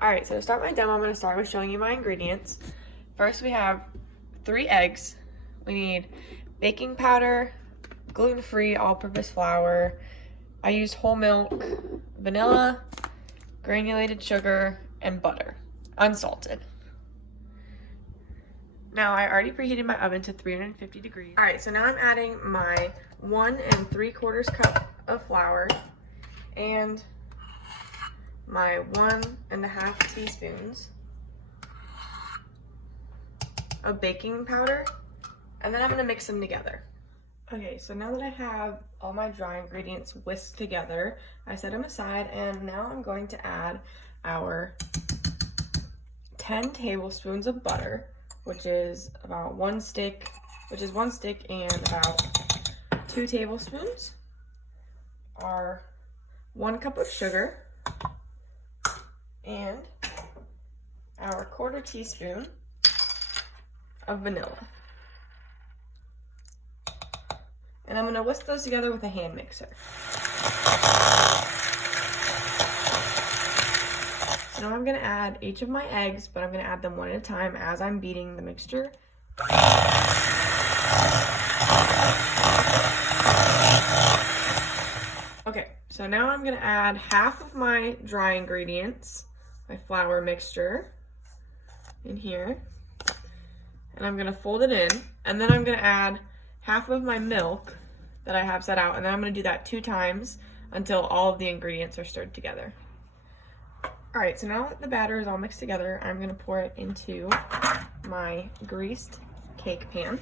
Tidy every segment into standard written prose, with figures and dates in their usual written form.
All right, so to start my demo, I'm gonna start with showing you my ingredients. First, we have 3 eggs. We need baking powder, gluten-free all-purpose flour. I used whole milk, vanilla, granulated sugar, and butter, unsalted. Now, I already preheated my oven to 350 degrees. All right, so now I'm adding my 1 3/4 cup of flour and my 1 1/2 teaspoons of baking powder, and then I'm gonna mix them together. Okay, so now that I have all my dry ingredients whisked together, I set them aside, and now I'm going to add our 10 tablespoons of butter, which is about 1 stick, and about 2 tablespoons, our 1 cup of sugar, and our 1/4 teaspoon of vanilla. And I'm gonna whisk those together with a hand mixer. So now I'm gonna add each of my eggs, but I'm gonna add them one at a time as I'm beating the mixture. Okay, so now I'm gonna add half of my dry ingredients, my flour mixture, in here. And I'm gonna fold it in, and then I'm gonna add half of my milk that I have set out, and then I'm gonna do that 2 times until all of the ingredients are stirred together. All right, so now that the batter is all mixed together, I'm gonna pour it into my greased cake pan.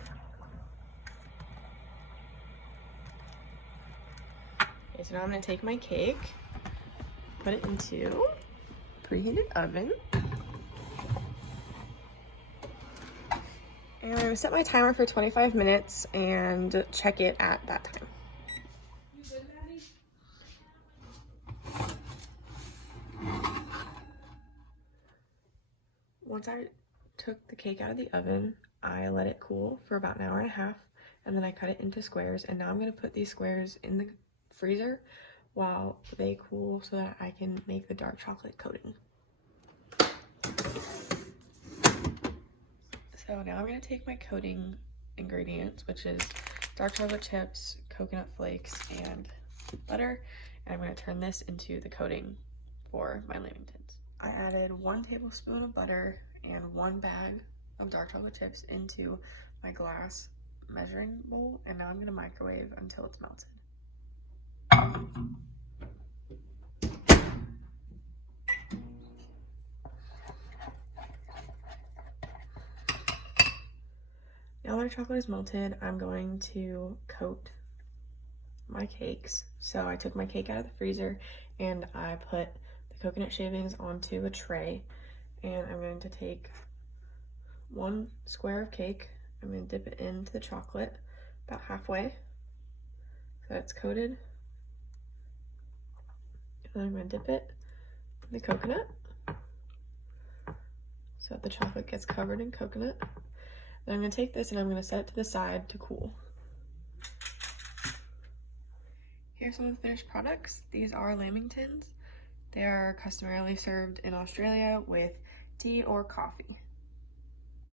Okay, so now I'm gonna take my cake, put it into preheated oven. And I'm gonna set my timer for 25 minutes and check it at that time. Once I took the cake out of the oven, I let it cool for about 1.5 hours, and then I cut it into squares. And now I'm gonna put these squares in the freezer while they cool so that I can make the dark chocolate coating. So now I'm gonna take my coating ingredients, which is dark chocolate chips, coconut flakes, and butter, and I'm gonna turn this into the coating for my lamingtons. I added 1 tablespoon of butter and 1 bag of dark chocolate chips into my glass measuring bowl, and now I'm gonna microwave until it's melted. Now that our chocolate is melted, I'm going to coat my cakes. So I took my cake out of the freezer and I put the coconut shavings onto a tray, and I'm going to take 1 square of cake. I'm going to dip it into the chocolate about halfway so that it's coated. And then I'm going to dip it in the coconut so that the chocolate gets covered in coconut. Then I'm going to take this and I'm going to set it to the side to cool. Here's some of the finished products. These are lamingtons. They are customarily served in Australia with tea or coffee.